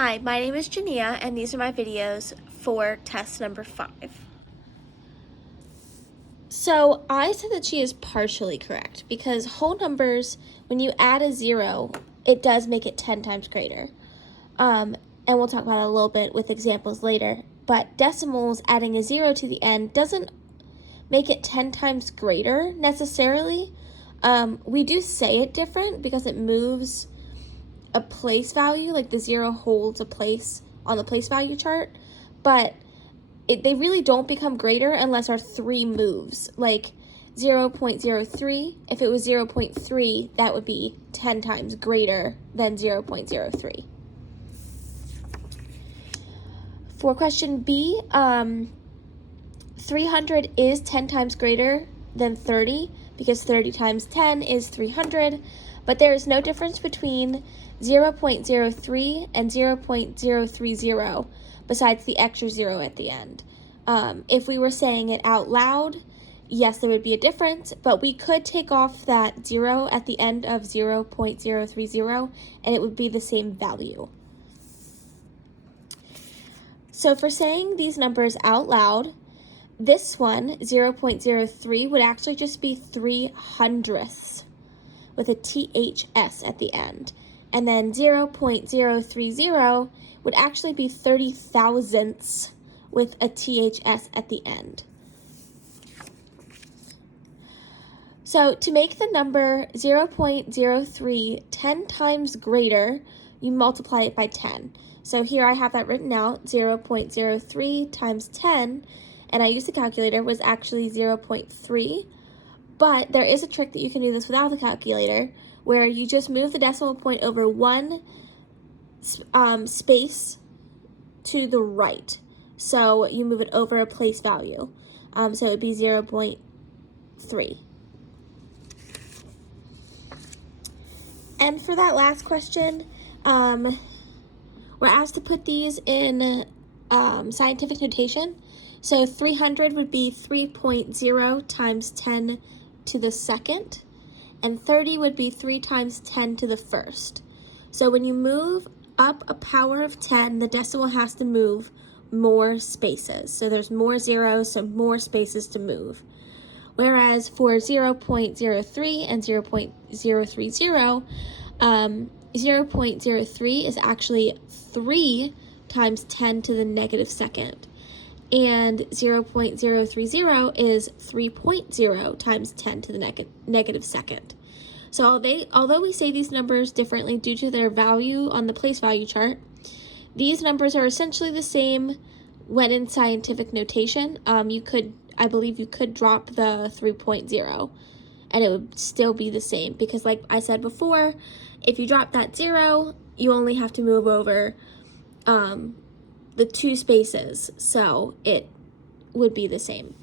Hi, my name is Jania, and these are my videos for test number 5. So I said that she is partially correct because whole numbers, when you add a 0, it does make it 10 times greater. And we'll talk about that a little bit with examples later. But decimals, adding a 0 to the end doesn't make it 10 times greater necessarily. We do say it different because it moves a place value, like the 0 holds a place on the place value chart, but they really don't become greater unless our 3 moves, like 0.03. If it was 0.3, that would be 10 times greater than 0.03. For question B, 300 is 10 times greater than 30 because 30 times 10 is 300, but there is no difference between 0.03 and 0.030 besides the extra 0 at the end. If we were saying it out loud, yes, there would be a difference, but we could take off that 0 at the end of 0.030 and it would be the same value. So for saying these numbers out loud, this one, 0.03, would actually just be 300ths with a THS at the end. And then 0.030 would actually be 30 thousandths with a THS at the end. So to make the number 0.03 10 times greater, you multiply it by 10. So here I have that written out, 0.03 times 10, and I used the calculator, was actually 0.3. But there is a trick that you can do this without the calculator, where you just move the decimal point over one space to the right. So you move it over a place value. So it would be 0.3. And for that last question, we're asked to put these in scientific notation. So 300 would be 3.0 times 10 to the second, and 30 would be 3 times 10 to the first. So when you move up a power of 10, the decimal has to move more spaces. So there's more zeros, so more spaces to move. Whereas for 0.03 and 0.030, 0.03 is actually 3 times 10 to the negative second. And 0.030 is 3.0 times 10 to the negative second. So although we say these numbers differently due to their value on the place value chart, these numbers are essentially the same when in scientific notation. I believe you could drop the 3.0 and it would still be the same because, like I said before, if you drop that 0, you only have to move over the 2 spaces, so it would be the same.